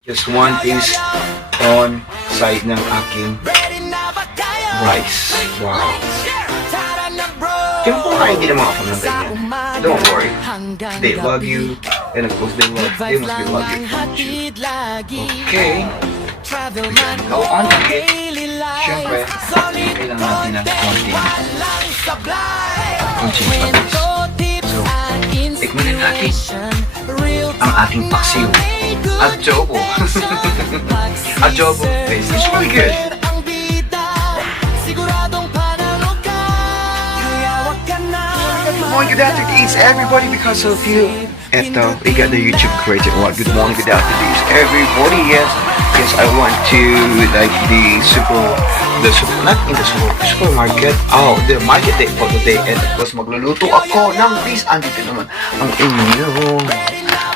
Just one piece on side ng aking rice. Wow. Yung kumain din naman ako ng ganyan. Don't worry. They love you. And of course, they must be love you too. Okay. We can go on to it. Siyempre, kailangan natin ng konting patis. So, tikman na natin ang ating paksiw. Adobo. Adobo paste. It's really good. Good morning, good afternoon. It's everybody because of you. Eto, we got the YouTube creator. What? Good morning, good afternoon. Everybody, yes. Yes, I want to like not in the supermarket. Oh, the market day for today. And of course, magluluto ako ng this. Andito naman ang inyong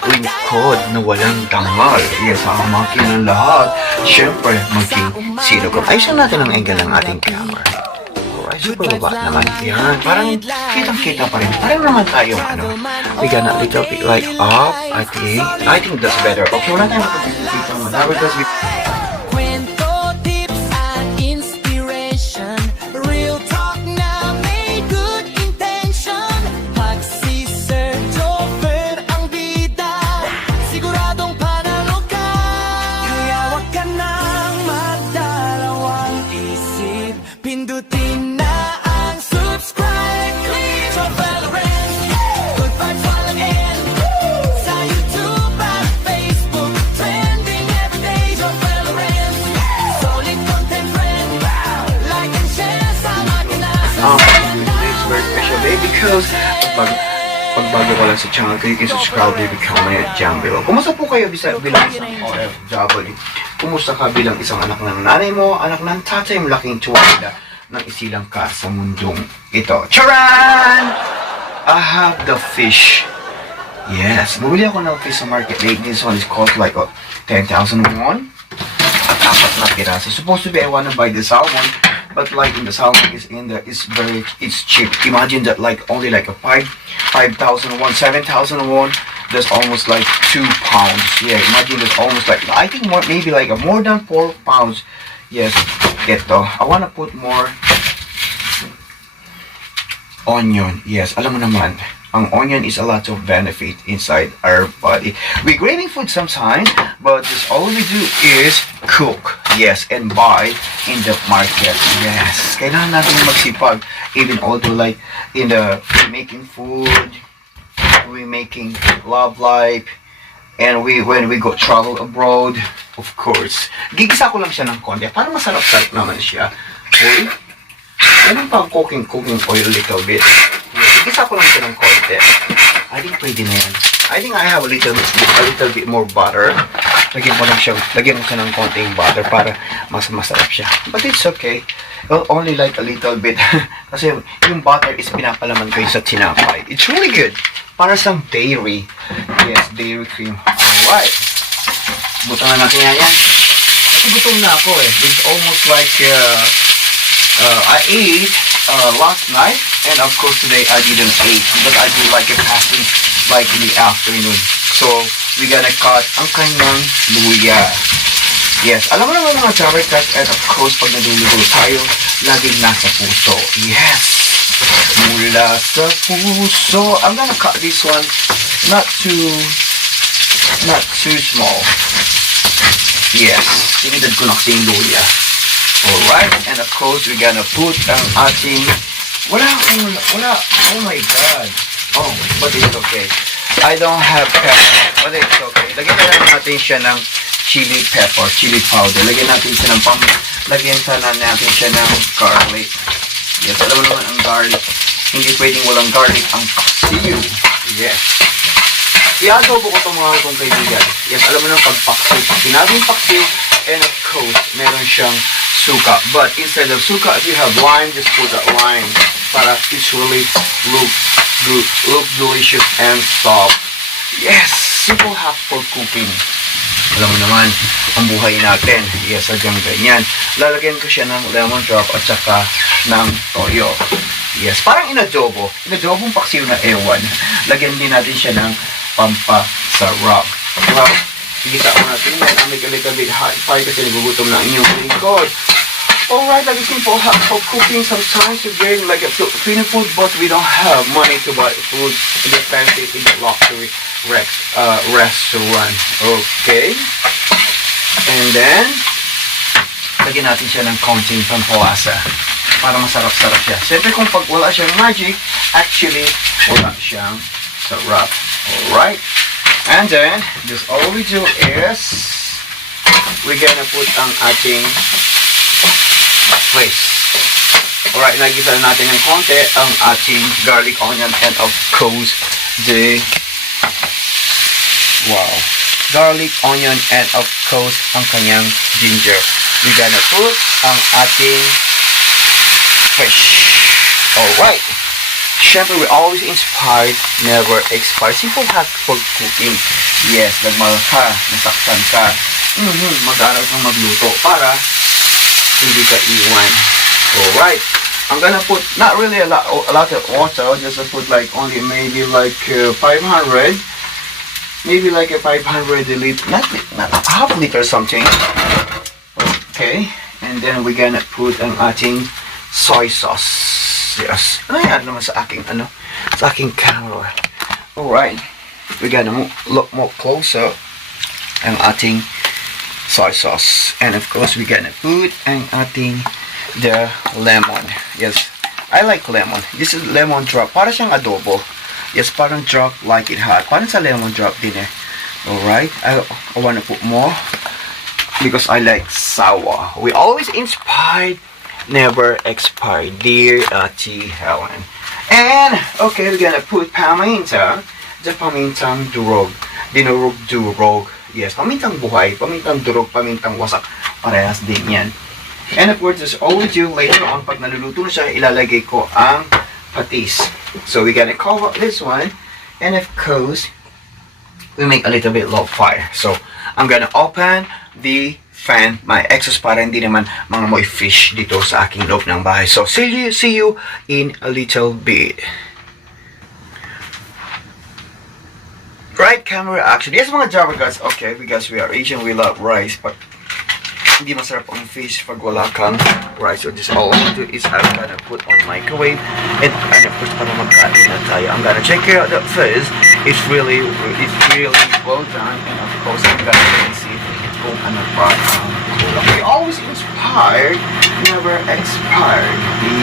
lingkod na walang tanggal. Yes, hamakin ng lahat. Siyempre, maging sino ko. Ayusin natin ang angle ng ating camera. Alright, super baba naman. Yan, parang kitang-kita pa rin. Parang naman tayong we got a little bit like up, I think that's better. Okay, wala tayong makapagpipita mo na because we... It's very special day because pagbago ko lang sa channel ko, you can subscribe to become my dyan below. Kumusta po kayo bilang isang OFW? Kumusta ka bilang isang anak ng nanay mo, anak ng tatay mo, laking tuwada ng isilang ka sa mundong ito? Charan! I have the fish. Yes, bumili ako ng fish sa market. This one is cost like 10,000 won. At apat na piraso. Supposed to be I wanna buy the salmon. But like in the salmon it's cheap. Imagine that like only like a 5,000 won, 7,000 won. That's almost like 2 pounds. Yeah, imagine that's almost like I think maybe like more than 4 pounds. Yes, ito. I wanna put more onion. Yes, alam mo naman. Ang onion is a lot of benefit inside our body. We craving food sometimes, but just all we do is cook. Yes, and buy in the market. Yes, kailangan natin magsipag. Even although like in the making food, we making love life, and when we go travel abroad, of course. Gigisa ko lang siya ng konti. Parang masarap-sarap naman siya. Okay? Ganun pang cooking oil little bit. Gigisa ko lang siya ng konti. I think pwede na yan. I think I have a little bit more butter. Lagyan mo siya ng konting butter para mas masarap siya. But it's okay. Well, only like a little bit. Kasi yung butter is pinapalaman ko sa tinapay. It's really good. Para sa dairy. Yes, dairy cream. Alright. Buto na natin yan. Kasi gutom na ako eh. It's almost like I ate last night, and of course today I didn't eat, but I do like a fasting like in the afternoon. So we gonna cut ang kanyang luya. Yes, alam mo naman mga Java cut, and of course pag naluluto tayo, laging nasa puso. Yes, mula sa puso. I'm gonna cut this one not too small. Yes, tinidad ko na kasi yung luya. Alright, and of course we're gonna put ang ating wala, oh my god. Oh, but it's okay. I don't have pepper, but it's okay. Lagyan na lang natin siya ng chili pepper, chili powder. Lagyan natin siya ng garlic. Yes, alam mo naman ang garlic. Hindi pwedeng walang garlic ang paksiw. Yes. I-adobo ko itong mga kong kaibigan. Yes, alam mo naman pagpaksiw. Pag sinabing paksiw, and of course, meron siyang suka. But instead of suka, if you have lime, just put that lime. Para it's really look good, look delicious and soft. Yes, simple half for cooking. Alam mo naman, ang buhay natin. Yes, sadyang ganyan. Lalagyan ko siya ng lemon drop at saka ng toyo. Yes, parang inadobo. Inadobong paksiw na ewan. Lagyan din natin siya ng pampasarap. Well, Kita mo natin yan. Make a little bit hot fire kasi nagugutom na inyong lingkod. Alright, like simple for cooking sometimes you gain like a Filipino food, but we don't have money to buy food in the fancy, in the luxury restaurant. Okay. And then, lagyan natin siya ng konting pampawasa para masarap-sarap siya. Siyempre kung pag wala siyang magic, actually, wala siyang sarap. Alright. And then, just all we do is, we're gonna put ang ating fish. Alright, nagisa natin ng konti ang ating garlic, onion, and of course, the garlic, onion, and of course, ang kanyang ginger. We're gonna put ang ating fish. Alright. Siyempre, we're always inspired, never expired. Simple hack for cooking. Yes, nagmahal ka, nasaktan ka. Mag-aral kang magluto para hindi ka iwan. Alright. I'm gonna put not really a lot of water. Just put like only maybe like 500. Maybe like a 500 liter, not half a liter or something. Okay. And then we're gonna put ang ating soy sauce. Yes. Ano yan naman sa aking camera. Alright. We're gonna look more closer ang ating soy sauce. And of course, we're gonna put ang ating the lemon. Yes, I like lemon. This is lemon drop. Para siyang adobo. Yes, parang drop like it hot. Parang sa lemon drop din eh. Alright, I wanna put more because I like sour. We always inspired, never expired. Dear Ate Helen. And, okay, we're gonna put paminta. The pamintang durog. Dinurog-durog. Yes, pamintang buhay, pamintang durog, pamintang wasak. Parehas din yan. And of course, as all we do later on, pag naluluto na siya, ilalagay ko ang patis. So we're gonna cover this one. And of course, we make a little bit low fire. So I'm gonna open the fan, my exhaust para hindi naman mga moy fish dito sa aking loob ng bahay. So see you in a little bit. Right camera action. Yes mga Java guys. Okay, because we are Asian, we love rice, but hindi masarap ang fish pag wala kang rice. So just all I do is I'm gonna put on microwave and of course para magkain na tayo. I'm gonna check out the fish. It's really well done, and of course I'm gonna see kung ano pa ang kulang. We always inspired, never expired.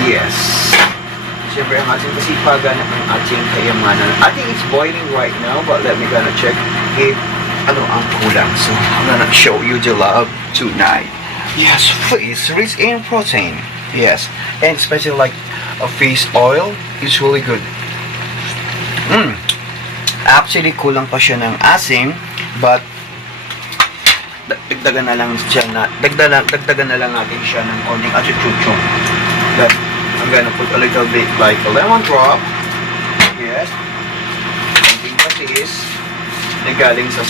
Yes. Siyempre ang ating kasipagan ang ating kayamanan. I think it's boiling right now, but let me gonna check if ano ang kulang. So, I'm gonna show you the love tonight. Yes, fish rich in protein. Yes, and especially like a fish oil, it's really good. Actually, kulang pa siya ng asim, but dagdagan na lang natin siya ng konting achuchuchong. But I'm gonna put a little bit like a lemon drop. Yes, konting patis. Galing sa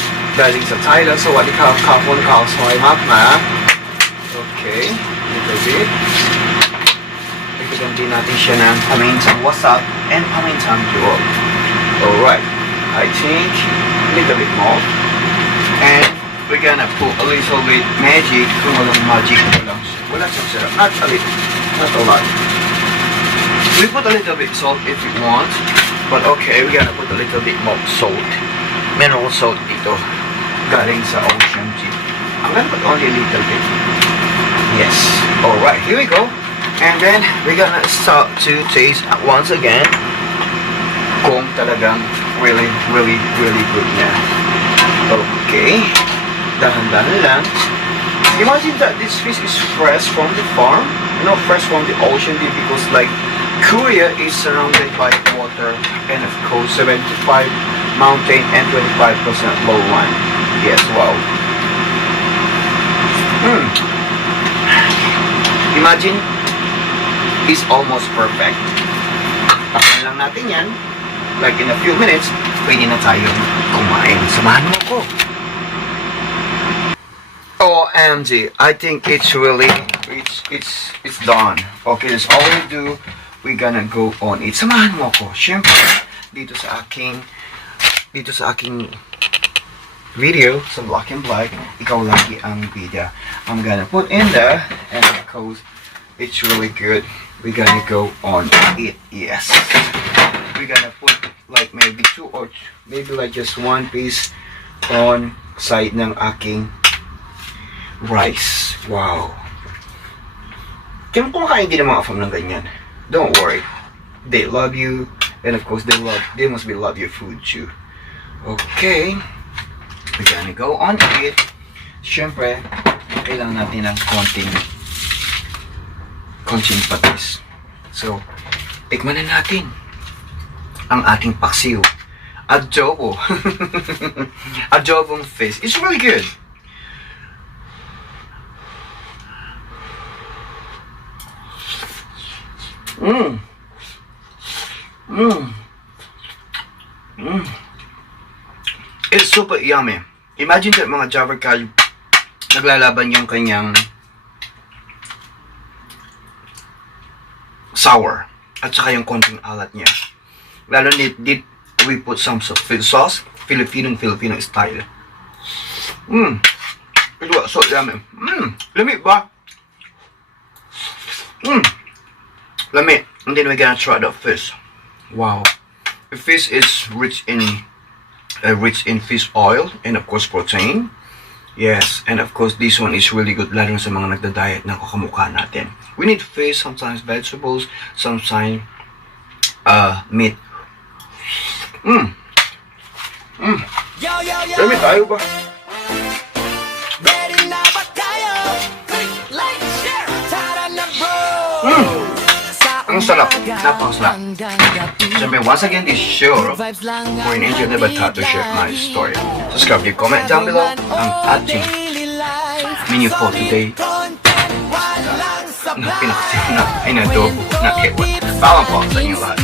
Thailand, so what kapon soy mapma. Okay, little bit. Bigyan din natin siya ng pamintang wasak and pamintang durog. Alright, I think a little bit more. And we're gonna put a little bit magic. Kung walang magic, wala siyang sarap. Not a lot. We put a little bit salt if you want, but okay, we're gonna put a little bit more salt. Mineral salt dito galing sa Ocean Deep. I'm gonna put only a little bit. Yes. Alright, here we go. And then we're gonna start to taste once again kung talagang really good na. Okay. Dahan-dahan lang. Imagine that this fish is fresh from the farm. You know, fresh from the ocean deep, because like Korea is surrounded by water and of course 75 mountain and 25% low land. Yes, wow. Imagine, it's almost perfect. Pasin lang natin yan. Like in a few minutes, pwede na tayong kumain. Samahan mo ko. OMG, I think it's really, it's done. Okay, that's all we do. We're gonna go on it. Samahan mo ko. Siyempre, dito sa aking video sa Black and Black. Ikaw lagi ang bida. I'm gonna put in there, and of course, it's really good. We're gonna go on it. Yes. We're gonna put like maybe two or maybe like just one piece on side ng aking rice. Wow. Kung kumakain din ng mga fam ng ganyan, don't worry. They love you, and of course they must be love your food too. Okay. We're gonna go on it. Siyempre, kailangan natin ng konting patis. So, tikman na natin ang ating paksiw. Adobo. Adobong fish. It's really good. It's super yummy. Imagine that mga Java Cal naglalaban yung kanyang sour at saka yung konting alat niya. Lalo did we put some sauce, Filipino style. It was so yummy. Lami ba? Lami. And then we're gonna try the fish. Wow. The fish is rich in fish oil and of course protein. Yes, and of course this one is really good lalo sa mga nagda-diet na kakamukha natin. We need fish, sometimes vegetables, sometimes meat. Dami tayo ba? Ang sarap, napakasarap. Siyempre, once again, this show for an Angel Nebatat to share my story. Subscribe, leave comment down below. Ang ating menu for today. Pinakasin na inadobo na ewan. Bawang po sa inyo lahat.